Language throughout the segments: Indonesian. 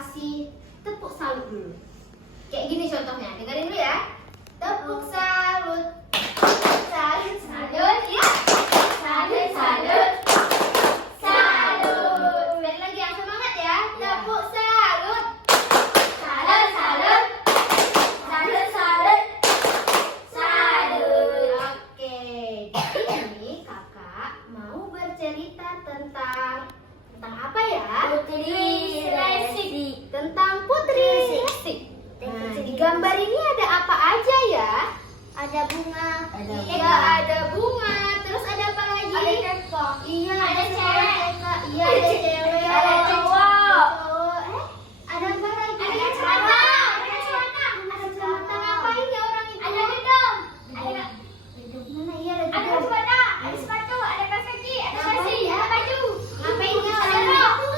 kasih tepuk salut dulu. Kayak gini contohnya, dengerin dulu ya. Tepuk salut, salut, salut, ya. Salut, salut, salut. Sekali lagi yang semangat ya. Tepuk salut, salut, salut, salut, salut, salut. Oke, jadi ini kakak mau bercerita tentang apa ya? Putri Resi. Tentang Putri Resi. Nah, di gambar ini ada apa aja ya? Ada bunga. Iya, ada bunga. Terus ada apa lagi? Ada teko. Iya, Ada cewek. Iya, ada cewek. Ada cowok. Ada apa lagi? Ada kacamata. Ada kacamata. Ngapain ya orang itu? Ada gedung. Gedung mana? Iya, ada Ada gedung. kacamata. Ada sepatu. Ada kaos kaki. Ada saksi. Ngapain ya? Ada baju. Ngapain ya Ada orang rok. itu?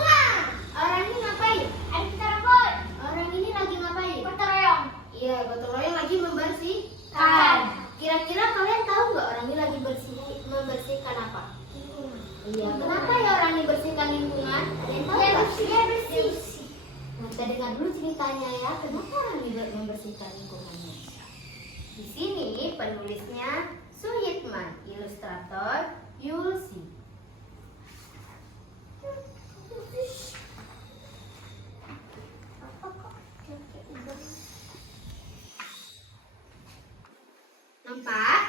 Orang ini ngapain? Ada pita rambut. Orang ini lagi ngapain? Gotong royong. Iya, gotong royong lagi membersihkan. Kira-kira kalian tahu nggak orang ini lagi membersihkan apa? Iya, kenapa ya orang ini bersihkan lingkungan? Ada yang tahu nggak? bersih. Nah, kita dengar dulu ceritanya ya. Kenapa orang ini membersihkan lingkungannya? Di sini penulisnya Suhitman, ilustrator Yulsi. Nampak?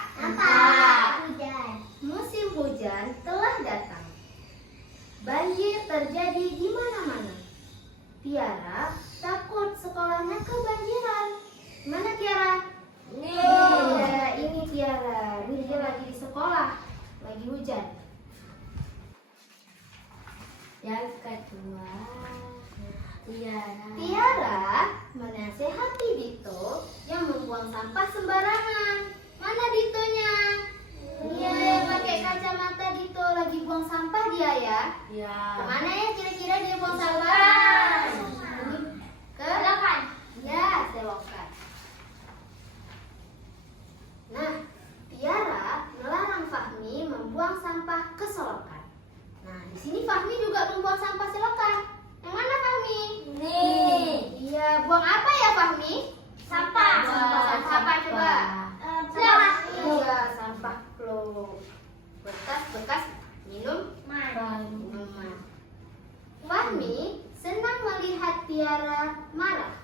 Hujan. Musim hujan telah datang. Banjir terjadi di mana-mana. Tiara takut sekolahnya kebanjiran. Mana Tiara? Ya, ini Tiara. Ini dia lagi di sekolah. Lagi hujan. Yang kedua, Tiara menasehati Dito yang membuang sampah sembarangan. Mana Ditonya? Iya, pakai kacamata Dito lagi buang sampah dia ya. Ya. Kemana ya kira-kira dia buang sampah? Ke Selokan. ya, selokan. Nah, Tiara melarang Fahmi membuang sampah ke selokan. Nah, di sini Fahmi juga membuang sampah selokan. Yang mana Fahmi? Nih. Iya, buang apa ya Fahmi? Sampah. Sampah apa coba? Plastik. Iya, sampah plastik. Bekas minuman. Fahmi senang melihat Tiara marah.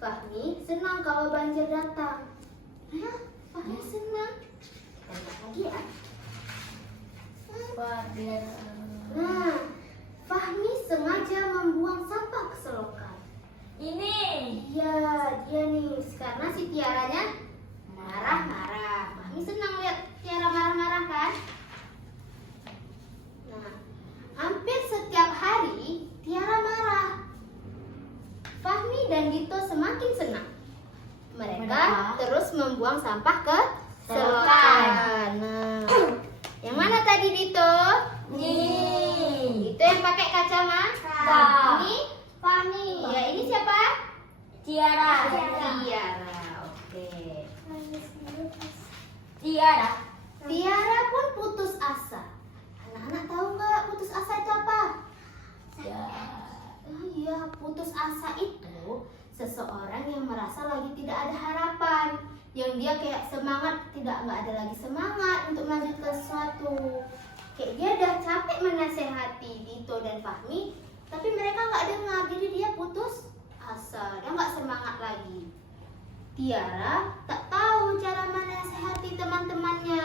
Fahmi senang kalau banjir datang. Ya, Fahmi senang. Kita lihat lagi ya. Nah, Fahmi sengaja membuang sampah ke selokan. Ini. Iya, dia nih. Karena si Tiaranya marah-marah. Fahmi senang lihat Tiara marah-marah kan? Nah, hampir setiap hari Tiara marah. Fahmi dan Dito semakin senang. Mereka terus membuang sampah ke selokan. Nah, yang mana tadi Dito? Nih. Dito yang pakai kacamata. Ini Fahmi. Ya, ini siapa? Tiara. Tiara. Oke. Tiara. Tiara pun putus asa. Anak-anak tahu nggak putus asa itu apa? Ya. Oh iya, putus asa itu seseorang yang merasa lagi tidak ada harapan, yang dia kayak semangat, nggak ada lagi semangat untuk melanjutkan sesuatu. Kayak dia udah capek menasehati Dito dan Fahmi, tapi mereka nggak dengar, jadi dia putus asa, dia nggak semangat lagi. Tiara tak tahu cara menasehati teman-temannya.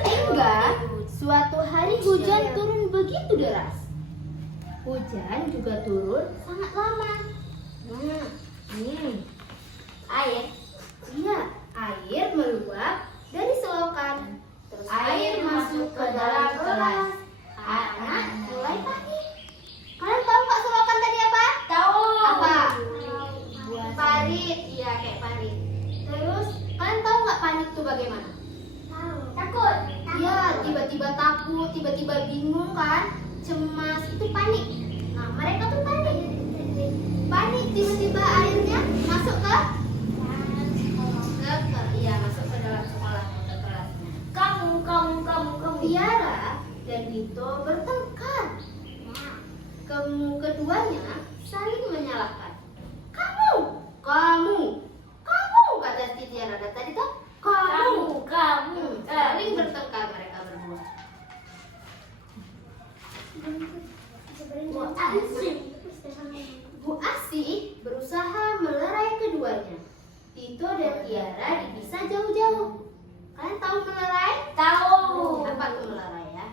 Hingga suatu hari hujan turun begitu deras. Hujan juga turun sangat lama. Air. Iya, air meluap dari selokan. Terus air masuk ke dalam kelas. Anak mulai panik. Kalian tahu nggak selokan tadi apa? Tahu. Apa? Parit, iya kayak parit. Terus kalian tahu nggak panik itu bagaimana? Takut. Iya, tiba-tiba takut, tiba-tiba bingung kan, cemas, itu panik. Nah, mereka tuh panik. Panik tiba-tiba airnya masuk ke masuk ke dalam sekolah, ke kelasnya. Kamu. Tiara dan Dito bertanya sana jauh-jauh. Kalian tahu melerai? Tahu. Apa tuh melerai ya?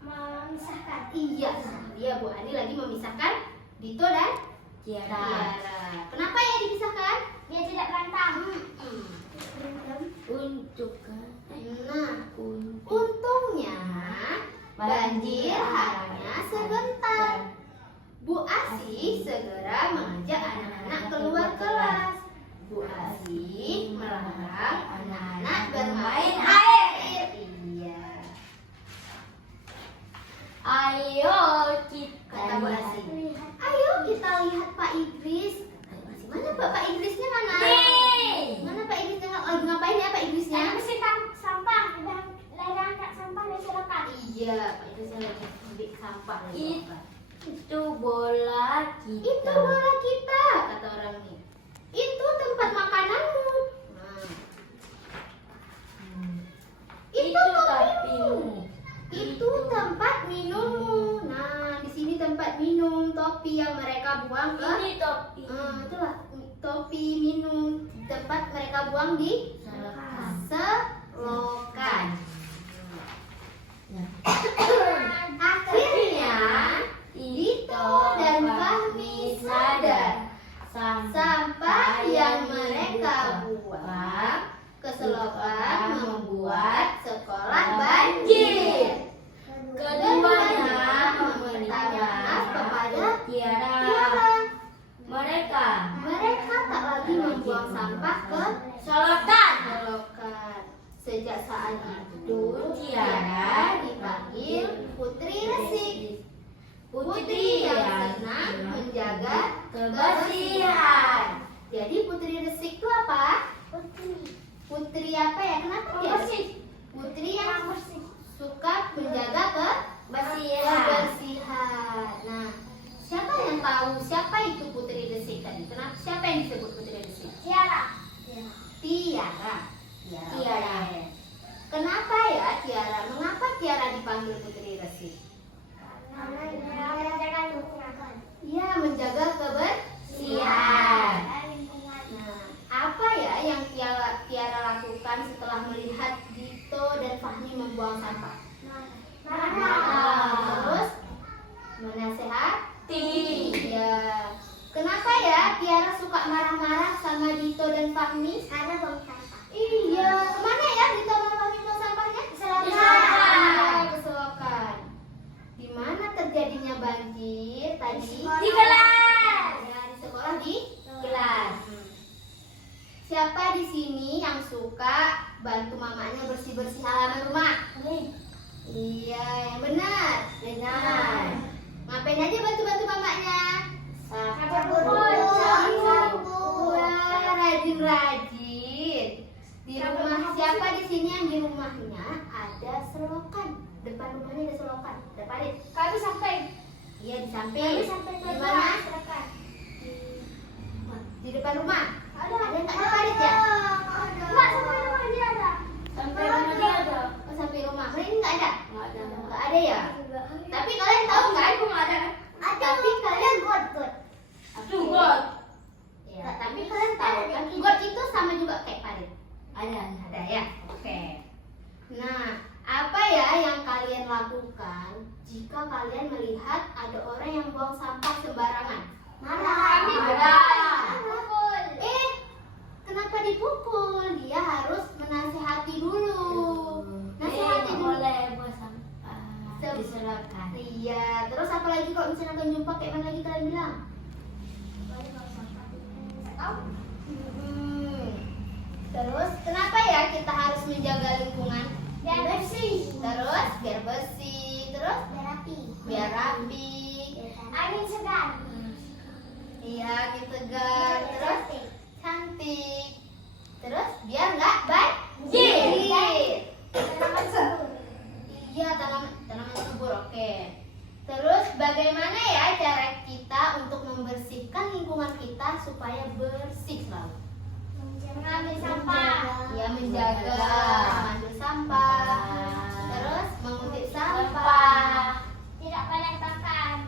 Memisahkan. Iya, dia Bu Adi lagi memisahkan Dito dan Tiara. Tiara. Kenapa ya dipisahkan? Biar tidak berantem. Untuk Untuk untungnya banjir hanya sebentar. Bu Asih segera mengajak anak-anak keluar kelas. Bu Asih melarang anak-anak bermain air. Iya. Ayo kita Kata Bu Asih. Ayo kita lihat Pak Idris. Mana Pak Idrisnya mana? Nih. Mana Pak Idrisnya? Lagi ngapain ya Pak Idrisnya? Bersihkan sampah dan lagi angkat sampah dari selokan. Iya, Pak Idrisnya lagi ambil sampah lagi. Itu bola kita. Itu bola kita, kata orang ini. Itu tempat makananmu. Nah. Itu topimu. Itu tempat minummu. Nah, di sini tempat minum, topi yang mereka buang ke. Ini topi. Itulah topi minum, tempat mereka buang di selokan. Akhirnya Dito dan Fahmi sadar sampah yang mereka buang ke selokan membuat sekolah banjir. Keduanya meminta maaf kepada Tiara. Mereka tak lagi membuang sampah ke Selokan. Sejak saat itu Tiara dipanggil Putri Resik. Putri yang senang menjaga kebersihan. Jadi Putri Resik itu apa? Putri apa ya? Kenapa dia? Putri yang suka menjaga kebersihan. Nah, siapa yang tahu siapa itu Putri Resik tadi? Kenapa? Siapa yang disebut Putri Resik? Tiara. Tiara. Oke. Kenapa ya Tiara? Mengapa Tiara dipanggil Putri Resik? Iya, menjaga kebersihan. Nah, apa ya yang Tiara lakukan setelah melihat Dito dan Fahmi membuang sampah? Terus menasehati. Ya. Kenapa ya Tiara suka marah-marah sama Dito dan Fahmi? Karena buang sampah. Iya. Kemana ya Dito dan Fahmi buang sampahnya? Ke selokan. Ke selokan. Di mana terjadinya banjir tadi? Di kelas. Ya, di sekolah di Kelas. Siapa di sini yang suka bantu mamanya bersih-bersih halaman rumah? Iya, yang benar. Ngapain aja bantu-bantu mamanya? Wah, rajin-rajin. Di rumah siapa di sini yang di rumahnya ada selokan? Depan rumahnya ada selokan. Ada parit. Kami sampai. Iya, di samping. Di mana? Di depan rumah. Ada parit ya? Enggak, sampai rumah dia ada. Sampai rumah dia ada. Oh, sampai rumah. Ini nggak ada? Enggak ada. Nggak ada ya? Tapi kalian tahu kan? ada. Tapi kalian got. Ya, tapi kalian tahu kan? Got itu sama juga kayak parit. Ada. Ada ya? Oke. Nah, apa ya yang kalian lakukan jika kalian melihat ada orang yang buang sampah sembarangan? Kami marah. pukul. Kenapa dipukul? Dia harus menasehati dulu. Nasihati dulu. Boleh buang sampah. Diserahkan. Iya. Terus apa lagi kalau misalnya kalian jumpa kayak mana lagi kalian bilang? Terus kenapa ya kita harus menjaga lingkungan? Biar bersih. Terus biar bersih. Terus biar rapi. Angin segar. Iya, angin segar. Terus cantik. Terus biar nggak banjir. Tanaman subur. Iya, tanaman subur. Oke. Terus bagaimana ya cara kita untuk membersihkan lingkungan kita supaya bersih selalu? Mengambil sampah. Ya, menjaga mengambil sampah. Terus mengutip sampah. Sampah. Tidak boleh bakar.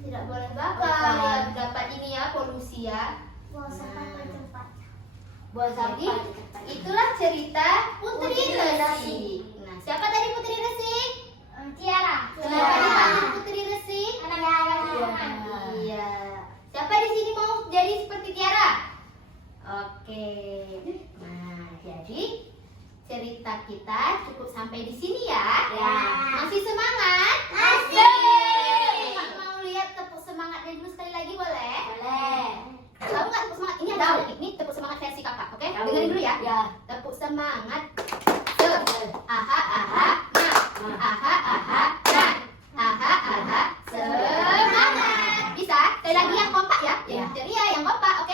Tidak boleh bakar. Ya, dapat ini ya polusi ya. Buang sampah ke tempat. Jadi itulah cerita Putri Resik. Nah, siapa tadi Putri Resik? Tiara. Kenapa dipanggil Putri Resik? Anak-anak. Iya. Siapa di sini mau jadi seperti Tiara? Oke. Nah, jadi cerita kita cukup sampai di sini ya. Ya. Masih semangat? Masih. Mak mau lihat tepuk semangatnya dulu sekali lagi boleh? Boleh. Tahu nggak tepuk semangat? Ini ada ini tepuk semangat versi kakak, oke? Tahu. Dengerin dulu ya. Ya. Tepuk semangat. Aha aha nah. Aha aha nah. Aha aha semangat. Bisa? Sekali lagi yang kompak ya. Ya. Yang ceria, yang kompak.